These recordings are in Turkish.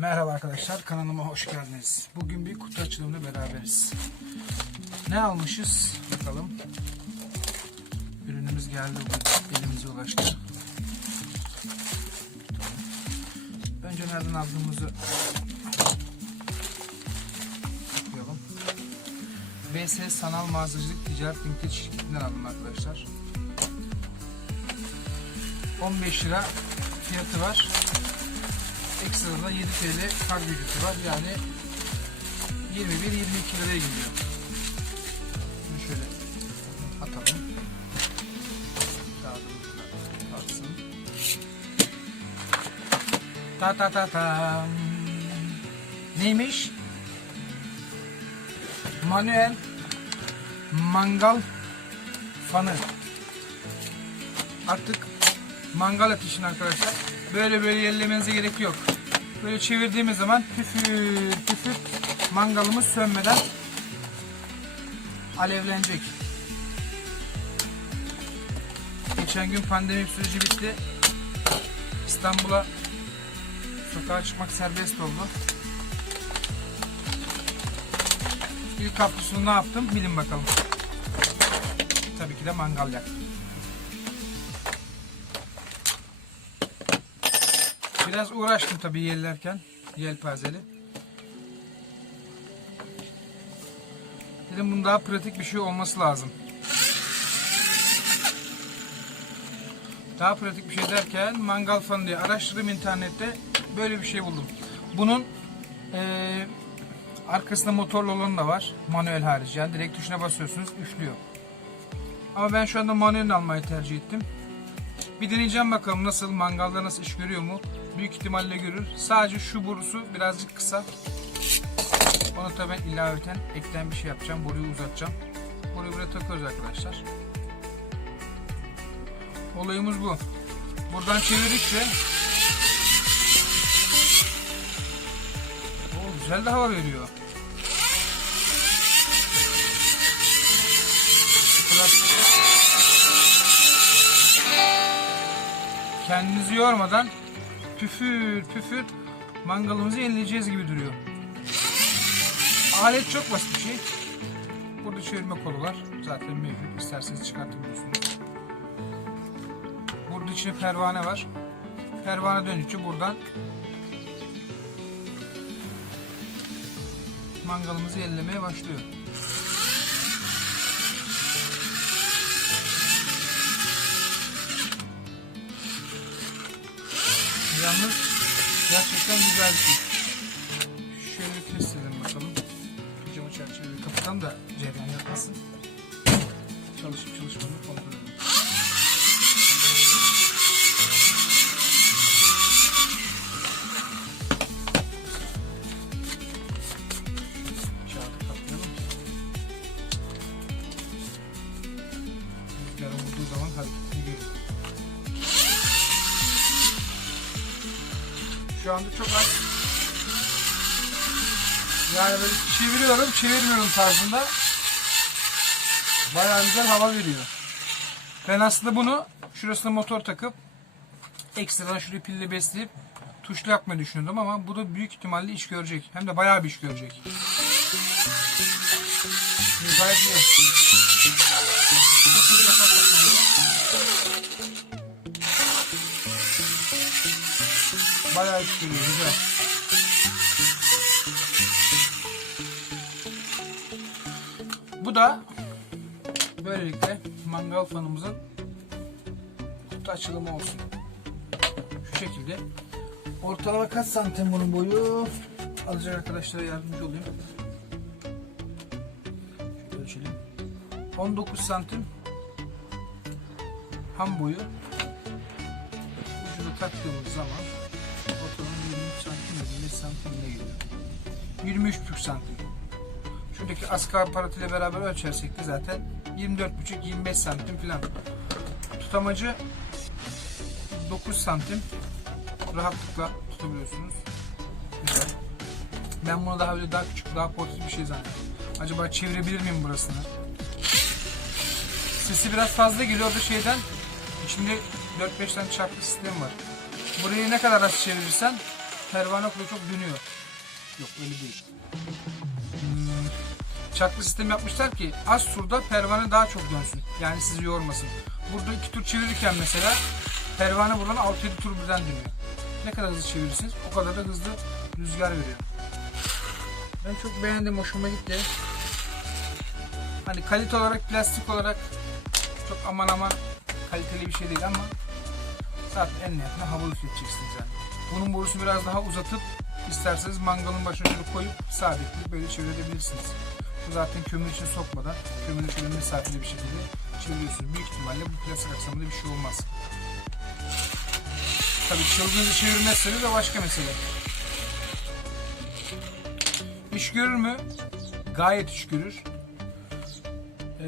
Merhaba arkadaşlar kanalıma hoş geldiniz. Bugün bir kutu açılımıyla beraberiz. Ne almışız bakalım. Ürünümüz geldi elimize ulaştı. Önce nereden aldığımızı okuyalım. BS Sanal Mağazacılık Ticaret Limited şirketinden aldım arkadaşlar. 15 lira fiyatı var. Ekstradan 7 TL kargo ücreti var. Yani 21-22 liraya gidiyor. Bunu şöyle atalım. Kalsın. Ta ta ta ta. Neymiş? Manuel mangal fanı. Artık mangal ateşin arkadaşlar. Böyle böyle yerlemenize gerek yok. Böyle çevirdiğimiz zaman püfür püfür mangalımız sönmeden alevlenecek. Geçen gün pandemi süreci bitti. İstanbul'a sokağa çıkmak serbest oldu. İlk kapısını ne yaptım bilin bakalım. Tabii ki de mangal yaktım. Biraz uğraştım tabii yerlerken. Yelpazeli. Dedim bunun daha pratik bir şey olması lazım. Daha pratik bir şey derken mangal fanı diye araştırdım internette. Böyle bir şey buldum. Bunun eee, arkasında motorlu olanı da var. Manuel hariç. Yani direkt tuşuna basıyorsunuz üflüyor. Ama ben şu anda manuelini almayı tercih ettim. Bir deneyeceğim bakalım nasıl mangalda nasıl iş görüyor mu? Büyük ihtimalle görür. Sadece şu borusu birazcık kısa. Ona tabi ben ilaveten ekten bir şey yapacağım. Boruyu uzatacağım. Boruyu buraya takıyoruz arkadaşlar. Olayımız bu. Buradan çevirdikçe o güzel de hava veriyor. Kendinizi yormadan püfür püfür mangalımızı yenileyeceğiz gibi duruyor. Alet çok basit bir şey. Burada çevirme kolu var. Zaten mevcut. İsterseniz çıkartabilirsiniz. Burada içinde pervane var. Pervane döndükçe buradan mangalımızı yenilemeye başlıyor. Yalnız gerçekten güzel bir şey. Anda çok az. Yani böyle çeviriyorum, çevirmiyorum tarzında. Bayağı güzel hava veriyor. Ben aslında bunu şurasına motor takıp ekstradan şurayı pille besleyip tuşlu yapmayı düşünüyordum ama bu da büyük ihtimalle iş görecek. Hem de bayağı bir iş görecek. Gayet Bayağı görüyor, güzel. Bu da böylelikle mangal fanımızın kutu açılımı olsun. Şu şekilde. Ortalama kaç santim bunun boyu? Alacak arkadaşlara yardımcı olayım. Şöyle ölçelim. 19 santim ham boyu. Ucunu taktığımız zaman ortalama 23 santim ve 25 santim ne geliyor? 23,5 santim. Şuradaki askı aparatıyla beraber ölçersek de zaten 24,5-25 santim falan. Tutamacı 9 santim. Rahatlıkla tutabiliyorsunuz. Güzel. Ben bunu daha böyle daha küçük, daha portatif bir şey zannettim. Acaba çevirebilir miyim burasını? Sesi biraz fazla geliyor da şeyden. İçinde 4-5 tane çarpı sistem var. Burayı ne kadar az çevirirsen pervane o kadar çok dönüyor. Yok öyle değil. Hmm, çaklı sistem yapmışlar ki az turda pervane daha çok dönsün. Yani sizi yormasın. Burada iki tur çevirirken mesela pervane buradan 6-7 tur birden dönüyor. Ne kadar hızlı çevirirsiniz o kadar da hızlı rüzgar veriyor. Ben çok beğendim, hoşuma gitti. Hani kalite olarak, plastik olarak çok aman aman kaliteli bir şey değil ama zaten en nihayetinde havalı üfleteceksiniz yani. Bunun borusu biraz daha uzatıp isterseniz mangalın başına şöyle koyup sabitleyip böyle çevirebilirsiniz. Bu zaten kömür için sokmadan kömürü şöyle mesafeli bir şekilde çeviriyorsunuz. Büyük ihtimalle bu plastik aksamında bir şey olmaz. Tabii çılgınca çevirmezseniz de başka mesele. İş görür mü? Gayet iş görür. Ee,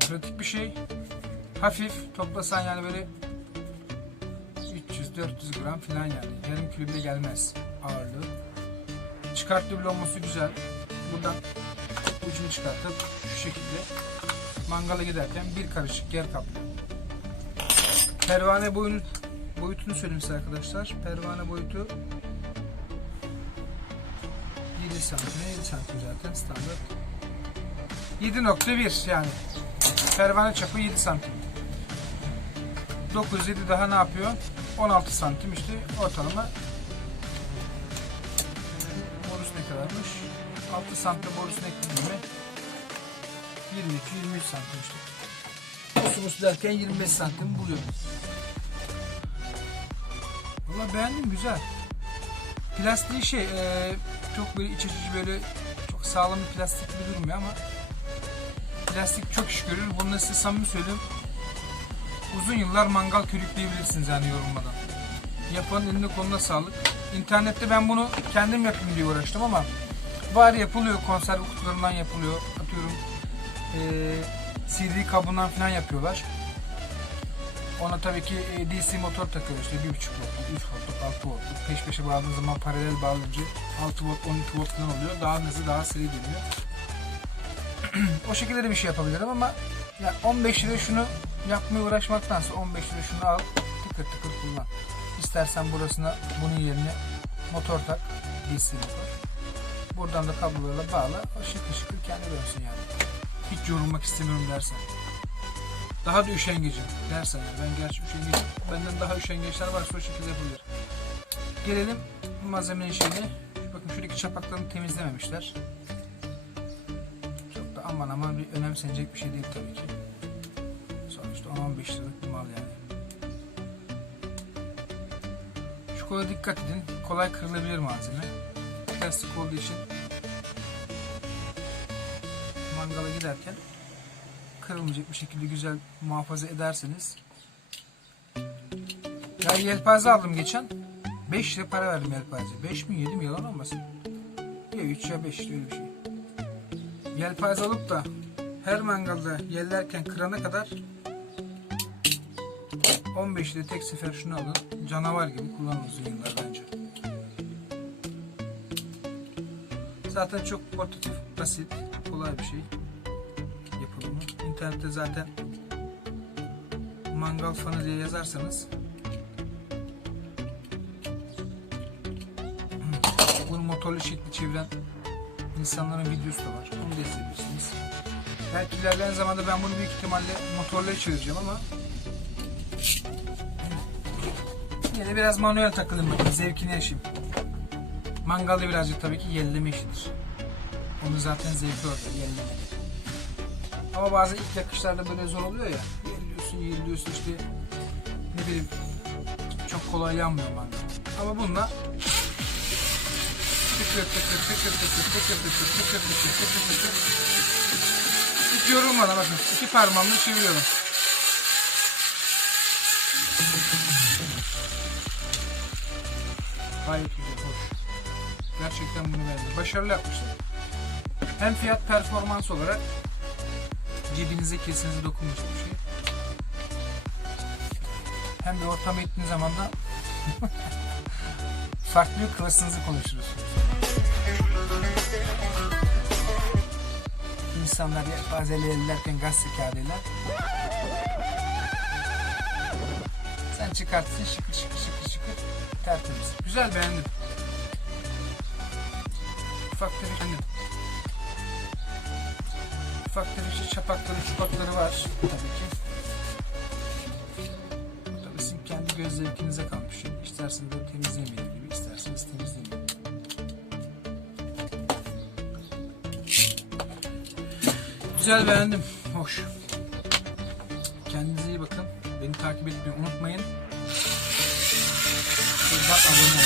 pratik bir şey. Hafif toplasan yani böyle 300-400 gram falan yani. Yarım kilo bile gelmez ağırlığı. Çıkarttığı bile olması güzel. Buradan ucunu çıkartıp şu şekilde mangala giderken bir karışık yer kaplıyor. Pervane boyunu boyutunu söyleyeyim size arkadaşlar. Pervane boyutu 7 santim, 7 santim zaten standart. 7.1 yani. Pervane çapı 7 santim. 907 daha ne yapıyor? 16 santim işte ortalama. Borusu ne kadarmış? 6 santim borusunu eklediğimi 22-23 santim işte. Usulüs derken 25 santim buluyor. Valla beğendim güzel. Plastiği şey e, çok böyle iç açıcı böyle çok sağlam bir plastik gibi durmuyor ama plastik çok iş görür. Bunu size samimi söyleyeyim. Uzun yıllar mangal körükleyebilirsiniz yani yorulmadan. Yapanın eline koluna sağlık. İnternette ben bunu kendim yapayım diye uğraştım ama var yapılıyor konserve kutularından yapılıyor. Atıyorum eee CD kabından falan yapıyorlar. Ona tabii ki e, DC motor takıyor işte 1.5 voltluk, 3 voltluk, 6 voltluk. Peş peşe bağladığınız zaman paralel bağlayıcı 6 volt, 12 volt falan oluyor. Daha hızlı, daha seri dönüyor. o şekilde de bir şey yapabilirim ama ya 15 lira şunu yapmaya uğraşmaktansa 15 lira şunu al tıkır tıkır kullan. İstersen burasına bunun yerine motor tak. DC motor. Buradan da kablolarla bağla. Şıkır şıkır kendi dönsün yani. Hiç yorulmak istemiyorum dersen. Daha da üşengecim dersen yani. Ben gerçi üşengecim. Benden daha üşengeçler varsa o şekilde yapabilir. Gelelim malzemenin şeyine. Bakın şuradaki çapaklarını temizlememişler. Çok da aman aman bir önemsenecek bir şey değil tabii ki. Sonuçta 10-15 liralık bir mal yani. Şu kola dikkat edin. Kolay kırılabilir malzeme. Plastik olduğu için mangala giderken kırılmayacak bir şekilde güzel muhafaza ederseniz. Ya yelpaze aldım geçen. 5 lira para verdim yelpaze. 5 mi 7 mi yalan olmasın. Ya 3 ya 5 öyle bir şey. Yelpaze alıp da her mangalda yellerken kırana kadar 15 lira tek sefer şunu alın. Canavar gibi kullanın uzun yıllar bence. Zaten çok portatif, basit, kolay bir şey yapılımı. İnternette zaten mangal fanı diye yazarsanız bunu motorlu şekli çeviren insanların videosu da var. Onu da izleyebilirsiniz. Belki ilerleyen zamanda ben bunu büyük ihtimalle motorla çevireceğim ama Yine biraz manuel takılayım bakın. Zevkini yaşayayım. Mangalda birazcık tabii ki yelleme işidir. Onun zaten zevki orada yelleme. Ama bazı ilk yakışlarda böyle zor oluyor ya. Yelliyorsun, yelliyorsun işte ne bileyim çok kolay yanmıyor mangal. Ama bununla hiç yorulmadan bakın iki parmağımla çeviriyorum. Gayet güzel, hoş. Gerçekten bunu beğendim. Başarılı yapmışlar. Hem fiyat performans olarak cebinize kesinize dokunmayacak bir şey. Hem de ortama ettiğiniz zaman da farklı bir klasınızı konuşuruz. İnsanlar bazen ellerken gazete kağıdıyla sen çıkartırsın şıkır şıkır şıkır şıkır Tertemiz. Güzel beğendim. Ufak tefek beğendim. Ufak tefek çapakları, çupakları var tabii ki. Tabii sizin kendi göz zevkinize kalmış. İsterseniz böyle temizlemeyin gibi, isterseniz temizlemeyin. Güzel beğendim. Hoş. Beni takip etmeyi unutmayın. Abone olun.